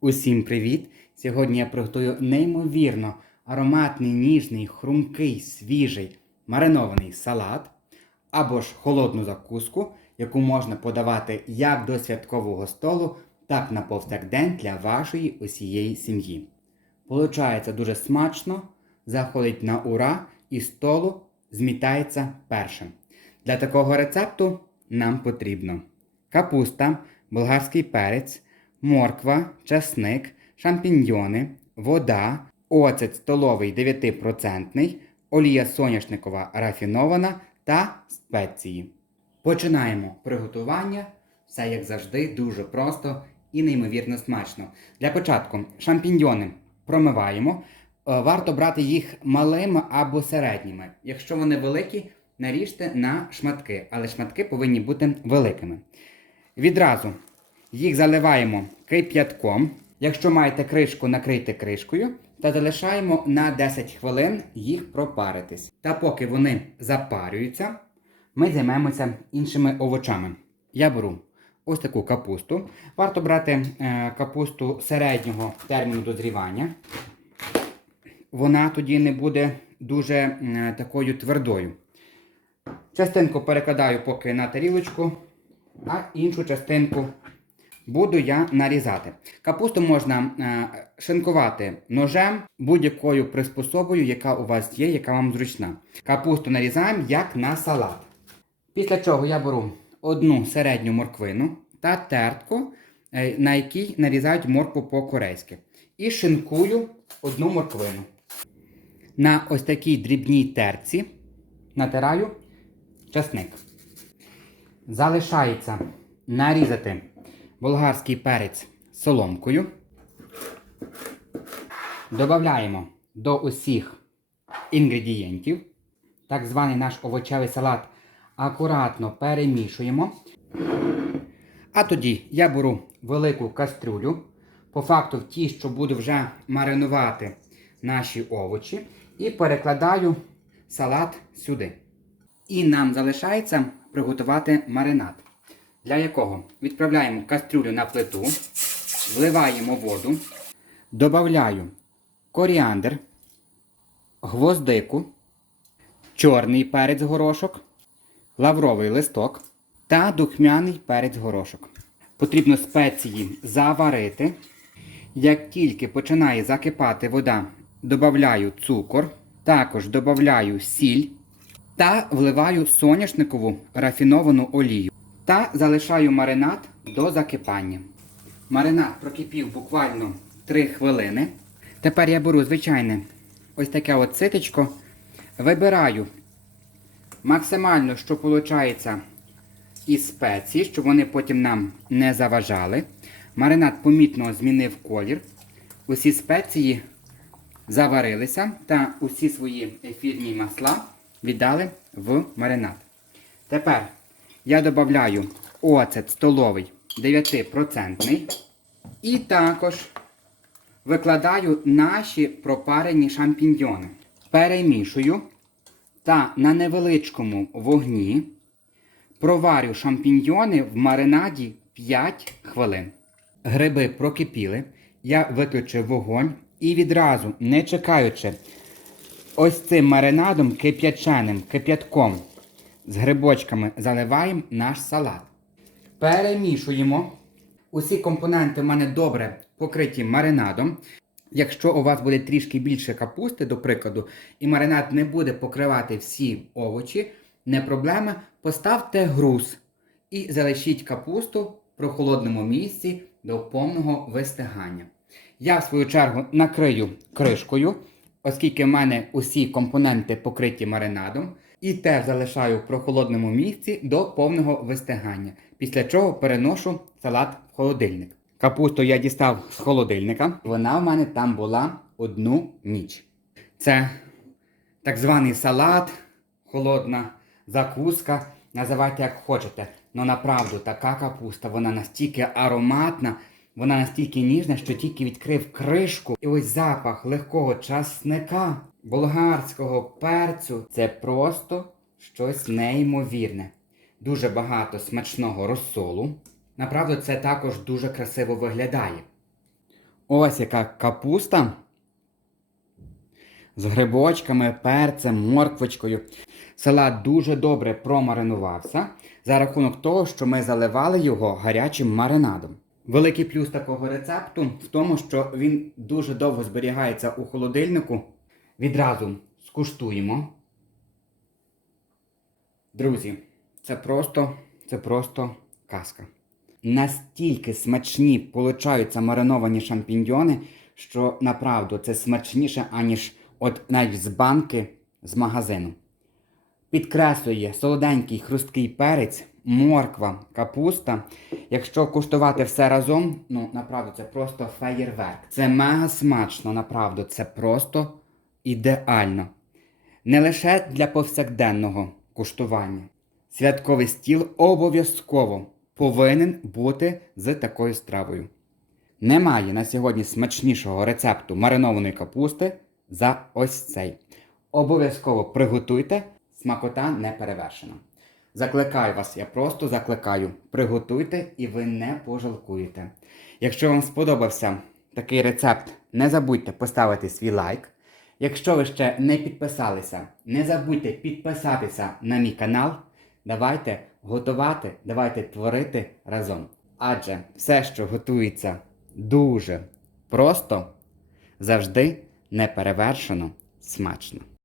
Усім привіт! Сьогодні я приготую неймовірно ароматний, ніжний, хрумкий, свіжий маринований салат або ж холодну закуску, яку можна подавати як до святкового столу, так на повсякдень для вашої усієї сім'ї. Получається дуже смачно, заходить на ура і столу змітається першим. Для такого рецепту нам потрібно капуста, болгарський перець, морква, часник, шампіньйони, вода, оцет столовий 9%, олія соняшникова рафінована та спеції. Починаємо приготування. Все як завжди дуже просто і неймовірно смачно. Для початку шампіньйони промиваємо. Е, Варто брати їх малими або середніми. Якщо вони великі, наріжте на шматки, але шматки повинні бути великими. Відразу їх заливаємо кип'ятком. Якщо маєте кришку, накрийте кришкою та залишаємо на 10 хвилин їх пропаритись. Та поки вони запарюються, ми займемося іншими овочами. Я беру ось таку капусту. Варто брати е, капусту середнього терміну дозрівання. Вона тоді не буде дуже е, такою твердою. Частинку перекладаю поки на тарілочку, а іншу частинку буду я нарізати. Капусту можна е, шинкувати ножем будь-якою приспособою, яка у вас є, яка вам зручна. Капусту нарізаємо як на салат. Після чого я беру одну середню морквину та тертку, е, на якій нарізають моркву по-корейськи. І шинкую одну морквину. На ось такій дрібній терці натираю часник. Залишається нарізати болгарський перець соломкою. Додаємо до усіх інгредієнтів. Так званий наш овочевий салат акуратно перемішуємо. А тоді я беру велику кастрюлю, по факту в ті, що буду вже маринувати наші овочі, і перекладаю салат сюди. І нам залишається приготувати маринад. Для якого відправляємо кастрюлю на плиту, вливаємо воду, додаю коріандр, гвоздику, чорний перець горошок, лавровий листок та духмяний перець горошок. Потрібно спеції заварити. Як тільки починає закипати вода, додаю цукор, також додаю сіль та вливаю соняшникову рафіновану олію та залишаю маринад до закипання. Маринад прокипів буквально 3 хвилини. Тепер я беру звичайне ось таке от ситечко, вибираю максимально, що виходить із спеції, щоб вони потім нам не заважали. Маринад помітно змінив колір. Усі спеції заварилися та усі свої ефірні масла віддали в маринад. Тепер я додаю оцет столовий 9% і також викладаю наші пропарені шампіньйони. Перемішую та на невеличкому вогні проварю шампіньйони в маринаді 5 хвилин. Гриби прокипіли, я виключив вогонь і відразу, не чекаючи, ось цим маринадом кип'яченим, кип'ятком з грибочками заливаємо наш салат. Перемішуємо. Усі компоненти в мене добре покриті маринадом. Якщо у вас буде трішки більше капусти, до прикладу, і маринад не буде покривати всі овочі, не проблема, поставте груз і залишіть капусту в прохолодному місці до повного вистигання. Я, в свою чергу, накрию кришкою, оскільки в мене усі компоненти покриті маринадом, і теж залишаю в прохолодному місці до повного вистигання, після чого переношу салат в холодильник. Капусту я дістав з холодильника, вона в мене там була одну ніч. Це так званий салат, холодна закуска, називайте як хочете. Но направду така капуста, вона настільки ароматна, вона настільки ніжна, що тільки відкрив кришку. І ось запах легкого часника, болгарського перцю. Це просто щось неймовірне. Дуже багато смачного розсолу. Направду, це також дуже красиво виглядає. Ось яка капуста з грибочками, перцем, морквочкою. Салат дуже добре промаринувався за рахунок того, що ми заливали його гарячим маринадом. Великий плюс такого рецепту в тому, що він дуже довго зберігається у холодильнику. Відразу скуштуємо. Друзі, це просто, це просто казка. Настільки смачні получаються мариновані шампіньйони, що направду це смачніше, аніж от навіть з банки з магазину. Підкреслює солоденький хрусткий перець, морква, капуста. Якщо куштувати все разом, ну направду це просто феєрверк. Це мега смачно, направду, це просто ідеально. Не лише для повсякденного куштування. Святковий стіл обов'язково повинен бути з такою стравою. Немає на сьогодні смачнішого рецепту маринованої капусти за ось цей. Обов'язково приготуйте, смакота не перевершена. Закликаю вас, я просто закликаю, приготуйте і ви не пожалкуєте. Якщо вам сподобався такий рецепт, не забудьте поставити свій лайк. Якщо ви ще не підписалися, не забудьте підписатися на мій канал. Давайте готувати, давайте творити разом. Адже все, що готується дуже просто, завжди неперевершено смачно.